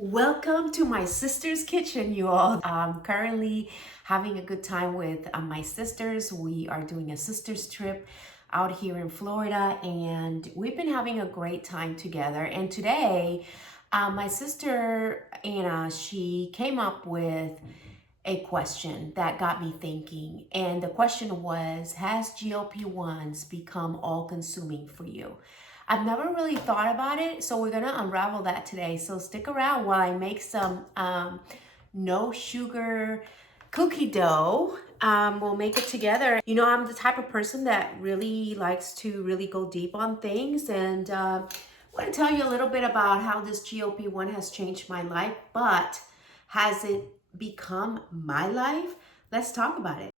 Welcome to my sister's kitchen, you all. I'm currently having a good time with my sisters. We are doing a sister's trip out here in Florida, and we've been having a great time together. And today, my sister Anna, she came up with a question that got me thinking. And the question was, has GLP-1s become all-consuming for you? I've never really thought about it, so we're gonna unravel that today. So stick around while I make some no sugar cookie dough. We'll make it together. You know, I'm the type of person that really likes to really go deep on things, and I want to tell you a little bit about how this GLP-1 has changed my life, but has it become my life? Let's talk about it.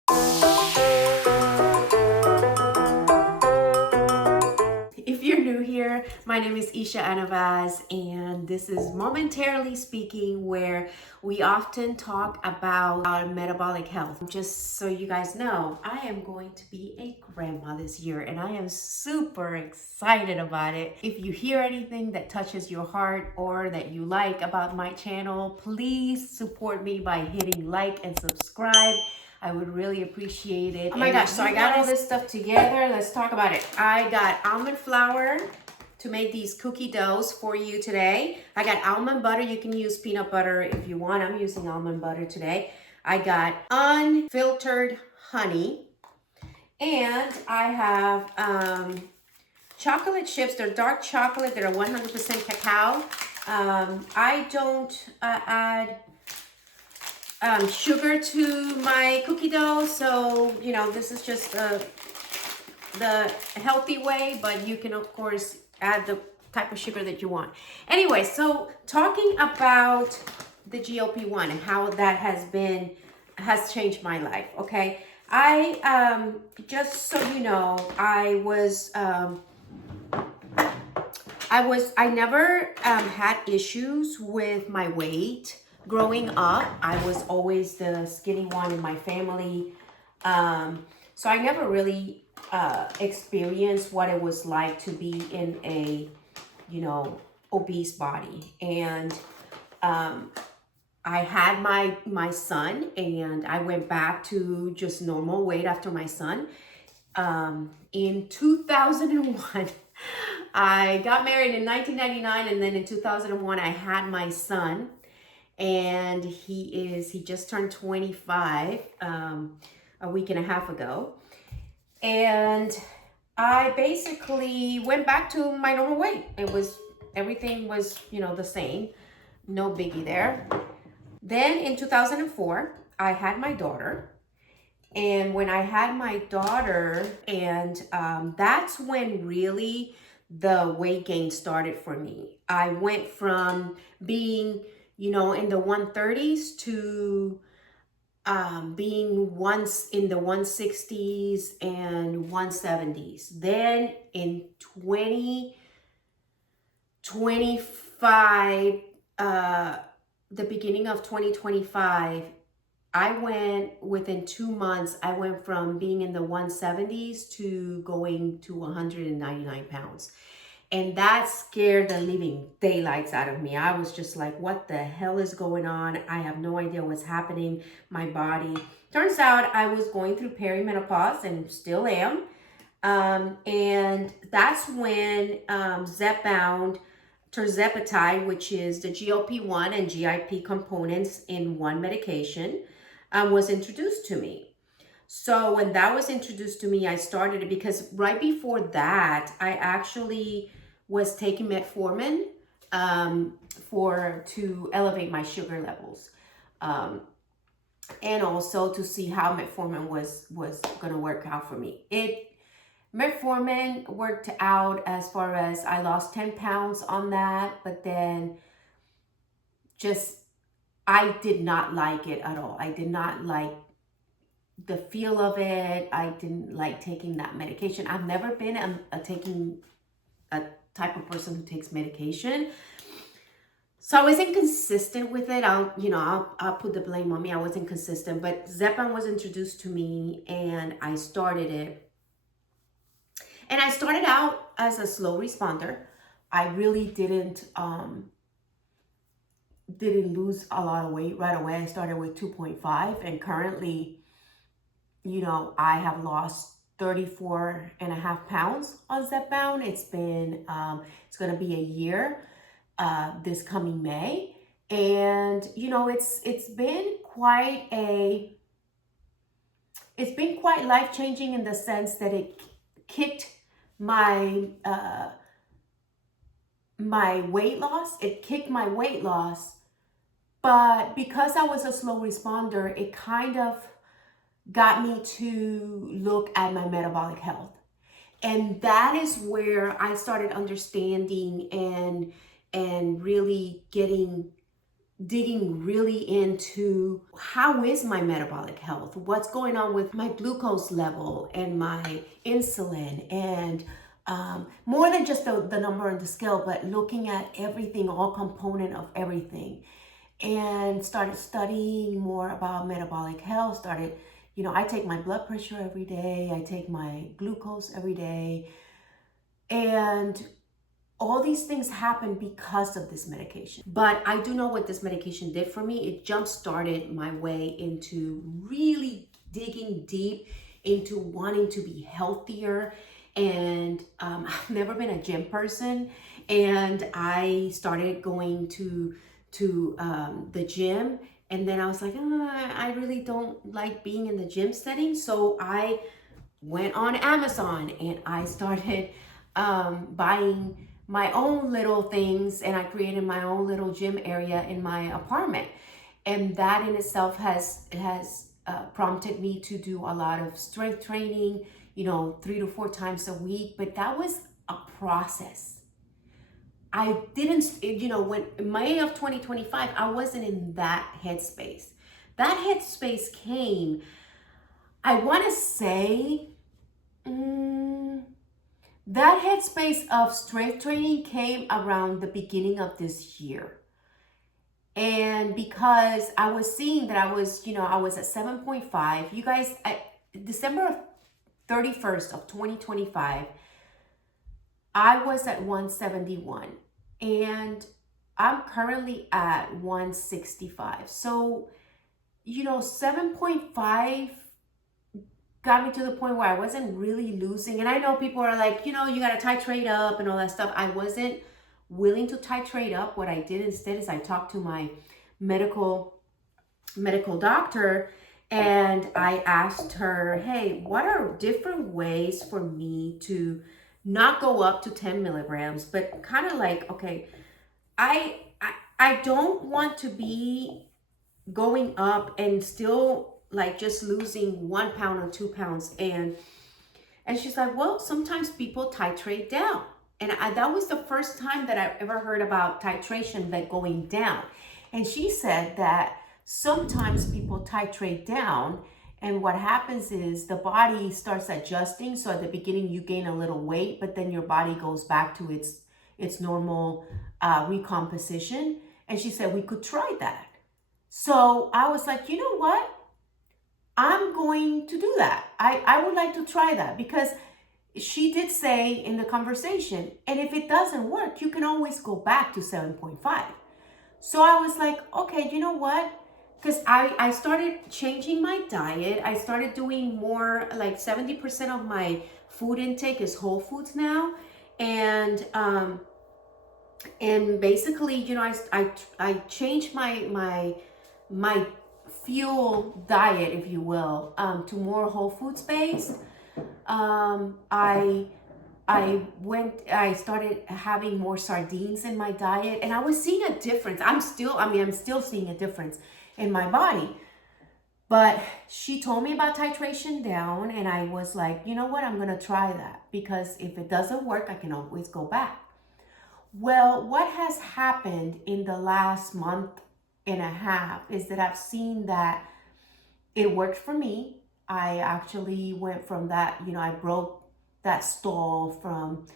If you're new here, my name is Isha Anavaz, and this is Momentarily Speaking, where we often talk about our metabolic health. Just so you guys know, I am going to be a grandma this year, and I am super excited about it. If you hear anything that touches your heart or that you like about my channel, please support me by hitting like and subscribe. I would really appreciate it. Oh my gosh, so I got all this stuff together. Let's talk about it. I got almond flour to make these cookie doughs for you today. I got almond butter. You can use peanut butter if you want. I'm using almond butter today. I got unfiltered honey. And I have chocolate chips. They're dark chocolate. They're 100% cacao. I don't add sugar to my cookie dough, so you know, this is just the healthy way, but you can of course add the type of sugar that you want. Anyway, so talking about the GLP-1 and how that has changed my life. Okay, I just so you know, I never had issues with my weight. Growing up, I was always the skinny one in my family. So I never really experienced what it was like to be in a, you know, obese body. And I had my son, and I went back to just normal weight after my son. In 2001, I got married in 1999, and then in 2001, I had my son. And he just turned 25 a week and a half ago. And I basically went back to my normal weight. Everything was, you know, the same. No biggie there. Then in 2004, I had my daughter. And when I had my daughter, and that's when really the weight gain started for me. I went from being, you know, in the 130s to being once in the 160s and 170s. Then in 2025, the beginning of 2025, I went within 2 months, I went from being in the 170s to going to 199 pounds. And that scared the living daylights out of me. I was just like, what the hell is going on? I have no idea what's happening. My body. Turns out I was going through perimenopause and still am. And that's when Zepbound, Tirzepatide, which is the GLP-1 and GIP components in one medication, was introduced to me. So when that was introduced to me, I started it because right before that, I actually was taking metformin to elevate my sugar levels, and also to see how metformin was going to work out for me. Metformin worked out as far as I lost 10 pounds on that, but then just I did not like it at all. I did not like the feel of it. I didn't like taking that medication. I've never been taking a type of person who takes medication. So I wasn't consistent with it. I'll put the blame on me. I wasn't consistent, but Zepbound was introduced to me and I started it. And I started out as a slow responder. I really didn't didn't lose a lot of weight right away. I started with 2.5, and currently, I have lost 34.5 pounds on Zepbound. It's going to be a year this coming May. And, it's been quite life-changing in the sense that it kicked my my weight loss. It kicked my weight loss, but because I was a slow responder, it kind of got me to look at my metabolic health. And that is where I started understanding and really digging really into how is my metabolic health, what's going on with my glucose level and my insulin, and more than just the number on the scale, but looking at everything, all component of everything, and started studying more about metabolic health. I take my blood pressure every day, I take my glucose every day, and all these things happen because of this medication. But I do know what this medication did for me. It jump-started my way into really digging deep into wanting to be healthier. And I've never been a gym person. And I started going to the gym. And then I was like, I really don't like being in the gym setting. So I went on Amazon and I started buying my own little things, and I created my own little gym area in my apartment. And that in itself has prompted me to do a lot of strength training, 3 to 4 times a week. But that was a process. I didn't, when May of 2025, I wasn't in that headspace. That headspace came, I want to say, that headspace of strength training came around the beginning of this year. And because I was seeing that I was at 7.5, you guys, at December 31st of 2025, I was at 171 and I'm currently at 165. So, 7.5 got me to the point where I wasn't really losing. And I know people are like, you got to titrate up and all that stuff. I wasn't willing to titrate up. What I did instead is I talked to my medical doctor, and I asked her, hey, what are different ways for me to not go up to 10 milligrams, but kind of like, okay, I don't want to be going up and still like just losing 1 pound or 2 pounds. And she's like, well, sometimes people titrate down. And that was the first time that I ever heard about titration, like going down. And she said that sometimes people titrate down, and what happens is the body starts adjusting. So at the beginning you gain a little weight, but then your body goes back to its normal recomposition. And she said we could try that. So I was like, you know what? I'm going to do that. I would like to try that, because she did say in the conversation, and if it doesn't work, you can always go back to 7.5. So I was like, okay, you know what? Because I started changing my diet. I started doing more, like 70% of my food intake is whole foods now. And basically, I changed my fuel diet, if you will, to more whole foods based. I started having more sardines in my diet, and I was seeing a difference. I'm still seeing a difference in my body. But she told me about titration down, and I was like, you know what? I'm going to try that, because if it doesn't work, I can always go back. Well, what has happened in the last month and a half is that I've seen that it worked for me. I actually went from that, I broke that stall from,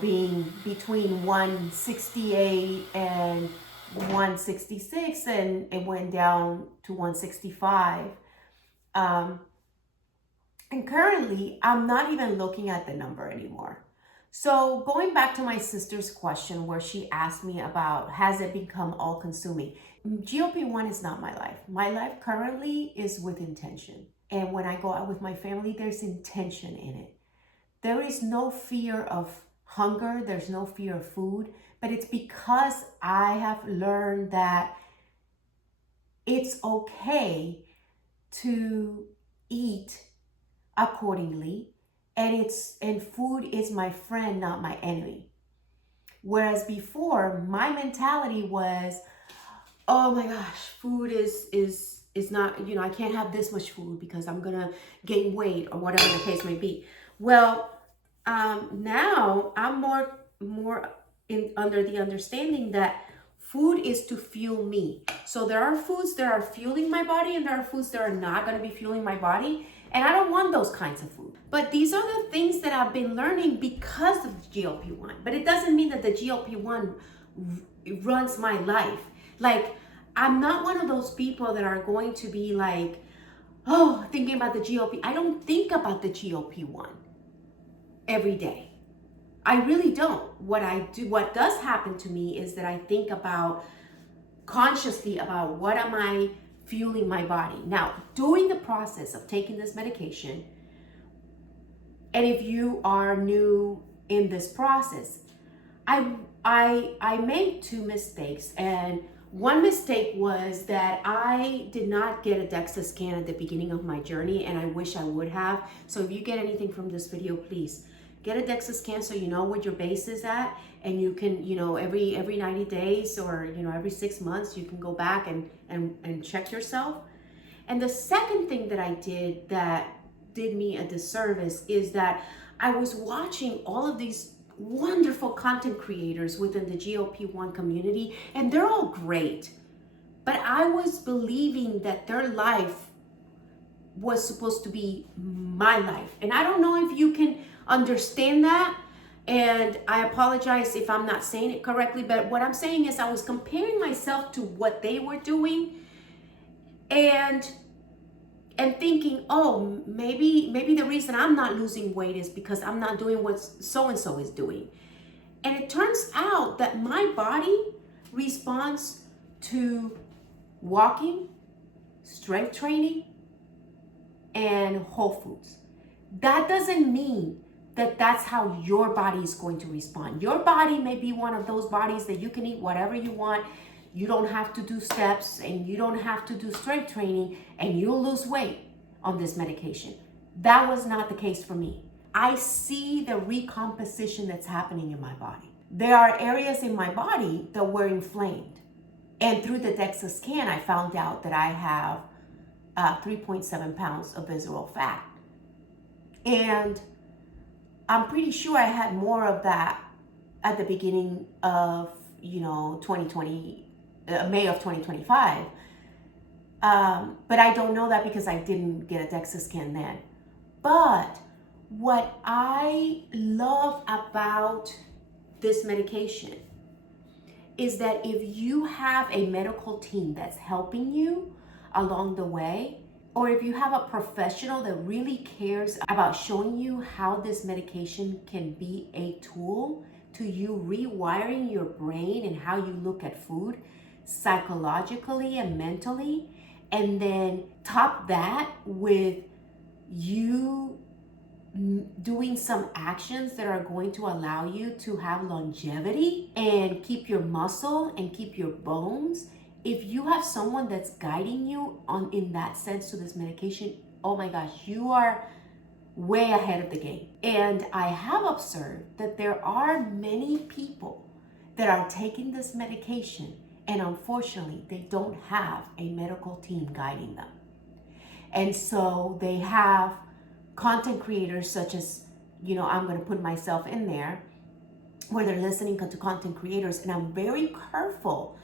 being between 168 and 166, and it went down to 165. And currently, I'm not even looking at the number anymore. So going back to my sister's question where she asked me about, has it become all consuming? GLP-1 is not my life. My life currently is with intention. And when I go out with my family, there's intention in it. There is no fear of hunger. There's no fear of food, but it's because I have learned that it's okay to eat accordingly, and food is my friend, not my enemy. Whereas before, my mentality was, oh my gosh, food is not, I can't have this much food because I'm gonna gain weight or whatever the case may be. Well, now I'm more in under the understanding that food is to fuel me. So there are foods that are fueling my body, and there are foods that are not going to be fueling my body, and I don't want those kinds of food. But these are the things that I've been learning because of GLP-1. But it doesn't mean that the GLP-1 runs my life. Like, I'm not one of those people that are going to be like, oh, thinking about the GLP. I don't think about the GLP-1 every day. I really don't. What does happen to me is that I think about consciously about what am I fueling my body. Now, during the process of taking this medication, and if you are new in this process, I made two mistakes, and one mistake was that I did not get a DEXA scan at the beginning of my journey, and I wish I would have. So if you get anything from this video, please get a DEXA scan so you know what your base is at, and you can, every 90 days or, every 6 months, you can go back and check yourself. And the second thing that I did that did me a disservice is that I was watching all of these wonderful content creators within the GLP-1 community, and they're all great. But I was believing that their life was supposed to be my life. And I don't know if you can understand that. And I apologize if I'm not saying it correctly, but what I'm saying is I was comparing myself to what they were doing and thinking, oh, maybe the reason I'm not losing weight is because I'm not doing what so-and-so is doing. And it turns out that my body responds to walking, strength training, and whole foods. That doesn't mean that that's how your body is going to respond. Your body may be one of those bodies that you can eat whatever you want. You don't have to do steps, and you don't have to do strength training, and you'll lose weight on this medication. That was not the case for me. I see the recomposition that's happening in my body. There are areas in my body that were inflamed. And through the DEXA scan, I found out that I have 3.7 pounds of visceral fat. And I'm pretty sure I had more of that at the beginning of, 2020, May of 2025. But I don't know that because I didn't get a DEXA scan then. But what I love about this medication is that if you have a medical team that's helping you along the way, or if you have a professional that really cares about showing you how this medication can be a tool to you rewiring your brain and how you look at food psychologically and mentally, and then top that with you doing some actions that are going to allow you to have longevity and keep your muscle and keep your bones. If you have someone that's guiding you in that sense to this medication, oh my gosh, you are way ahead of the game. And I have observed that there are many people that are taking this medication, and unfortunately, they don't have a medical team guiding them. And so they have content creators such as, I'm going to put myself in there, where they're listening to content creators, and I'm very careful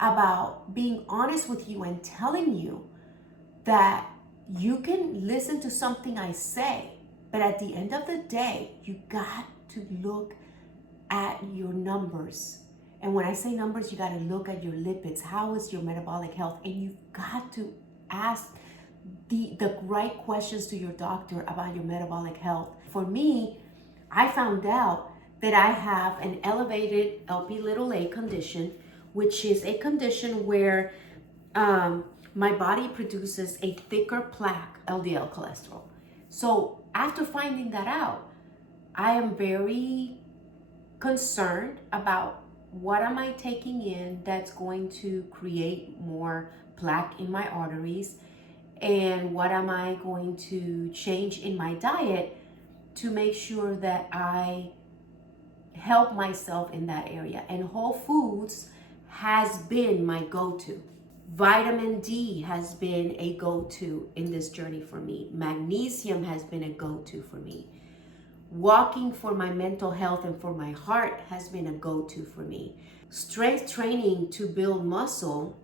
about being honest with you and telling you that you can listen to something I say, but at the end of the day, you got to look at your numbers. And when I say numbers, you got to look at your lipids. How is your metabolic health? And you've got to ask the right questions to your doctor about your metabolic health. For me, I found out that I have an elevated Lp(a) condition, which is a condition where my body produces a thicker plaque LDL cholesterol. So after finding that out, I am very concerned about what am I taking in that's going to create more plaque in my arteries, and what am I going to change in my diet to make sure that I help myself in that area. And whole foods has been my go-to. Vitamin D has been a go-to in this journey for me. Magnesium has been a go-to for me. Walking for my mental health and for my heart has been a go-to for me. Strength training to build muscle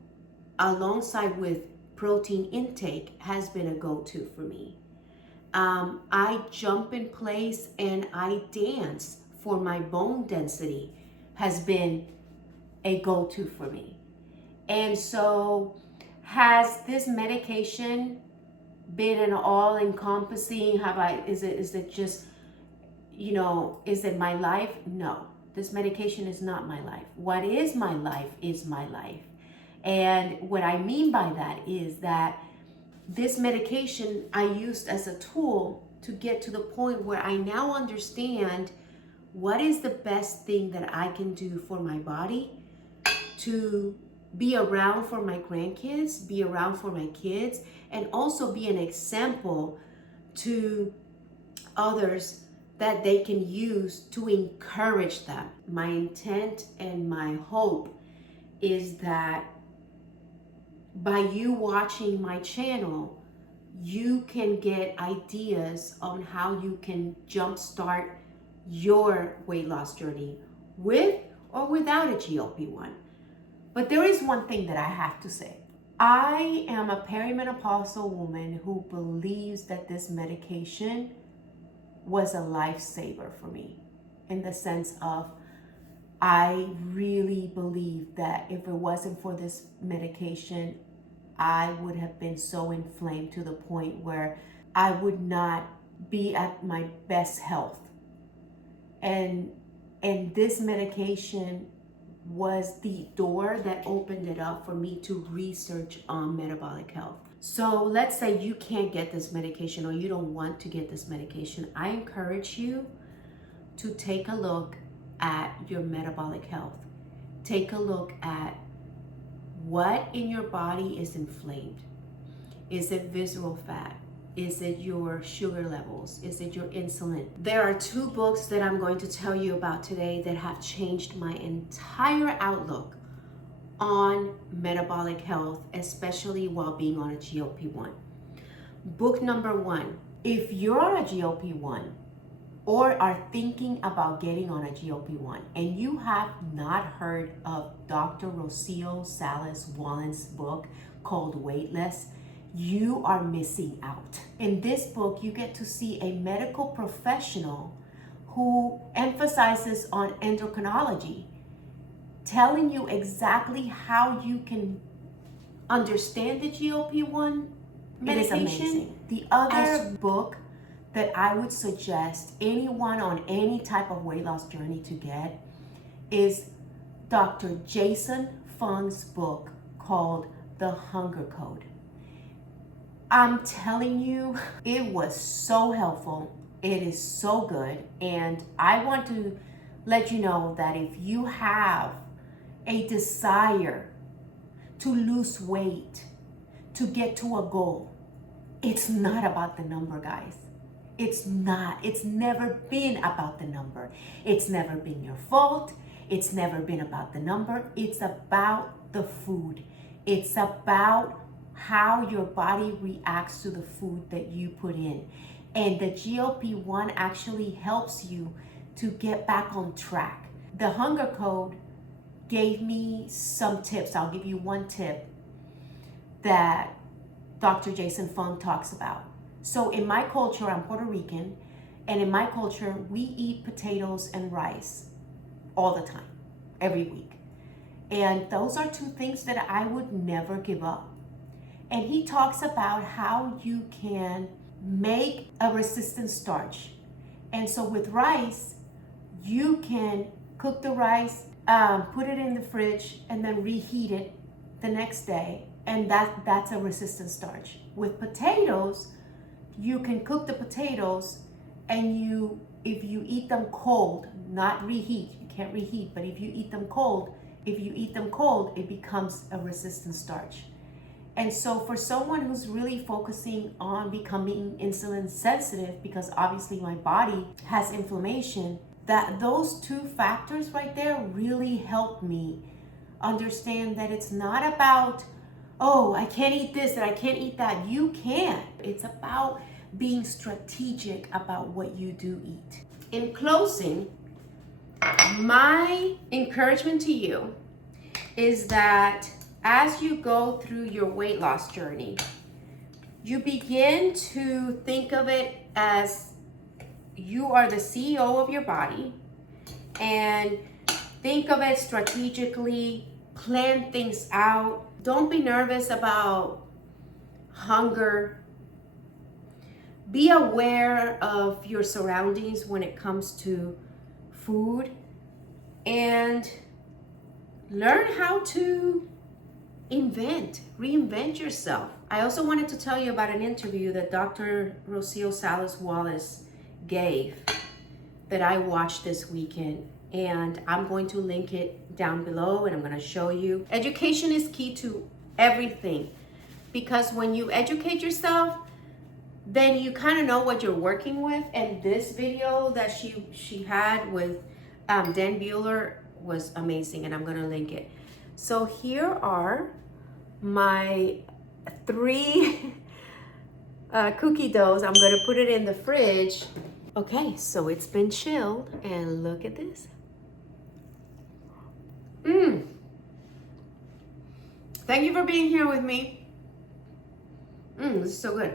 alongside with protein intake has been a go-to for me. I jump in place and I dance for my bone density has been a go-to for me. And so has this medication been an all-encompassing? Is it just, is it my life? No, this medication is not my life. What is my life is my life. And what I mean by that is that this medication I used as a tool to get to the point where I now understand what is the best thing that I can do for my body to be around for my grandkids, be around for my kids, and also be an example to others that they can use to encourage them. My intent and my hope is that by you watching my channel, you can get ideas on how you can jumpstart your weight loss journey with or without a GLP-1. But there is one thing that I have to say. I am a perimenopausal woman who believes that this medication was a lifesaver for me, in the sense of I really believe that if it wasn't for this medication, I would have been so inflamed to the point where I would not be at my best health. And this medication was the door that opened it up for me to research on metabolic health. So let's say you can't get this medication or you don't want to get this medication. I encourage you to take a look at your metabolic health. Take a look at what in your body is inflamed. Is it visceral fat? Is it your sugar levels? Is it your insulin? There are 2 books that I'm going to tell you about today that have changed my entire outlook on metabolic health, especially while being on a GLP-1. Book number 1, if you're on a GLP-1 or are thinking about getting on a GLP-1 and you have not heard of Dr. Rocio Salas Wallen's book called Weightless, you are missing out. In this book, you get to see a medical professional who emphasizes on endocrinology, telling you exactly how you can understand the GLP-1 medication. The other book that I would suggest anyone on any type of weight loss journey to get is Dr. Jason Fung's book called The Hunger Code. I'm telling you, it was so helpful. It is so good. And I want to let you know that if you have a desire to lose weight, to get to a goal, it's not about the number, guys. It's not. It's never been about the number. It's never been your fault. It's never been about the number. It's about the food. It's about how your body reacts to the food that you put in. And the GLP-1 actually helps you to get back on track. The Hunger Code gave me some tips. I'll give you one tip that Dr. Jason Fung talks about. So in my culture, I'm Puerto Rican, and in my culture, we eat potatoes and rice all the time, every week. And those are 2 things that I would never give up. And he talks about how you can make a resistant starch. And so with rice, you can cook the rice, put it in the fridge, and then reheat it the next day, and that's a resistant starch. With potatoes, you can cook the potatoes, and if you eat them cold, not reheat, you can't reheat, but if you eat them cold, it becomes a resistant starch. And so for someone who's really focusing on becoming insulin sensitive, because obviously my body has inflammation, that those two factors right there really help me understand that it's not about, oh, I can't eat this and I can't eat that. You can. It's about being strategic about what you do eat. In closing, my encouragement to you is that as you go through your weight loss journey, you begin to think of it as you are the CEO of your body, and think of it strategically, plan things out. Don't be nervous about hunger. Be aware of your surroundings when it comes to food, and learn how to reinvent yourself. I also wanted to tell you about an interview that Dr. Rocio Salas Wallace gave that I watched this weekend, and I'm going to link it down below, and I'm going to show you. Education is key to everything, because when you educate yourself, then you kind of know what you're working with. And this video that she had with Dan Bueller was amazing, and I'm going to link it. So here are my 3 cookie doughs. I'm going to put it in the fridge. Okay, so it's been chilled, and look at this. Thank you for being here with me. This is so good.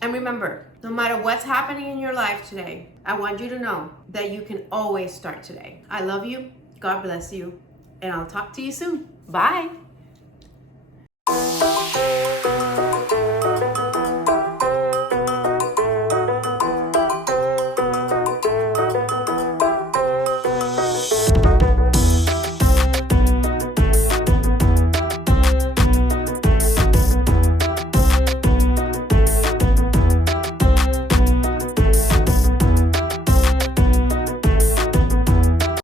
And remember, no matter what's happening in your life today, I want you to know that you can always start today. I love you. God bless you. And I'll talk to you soon. Bye.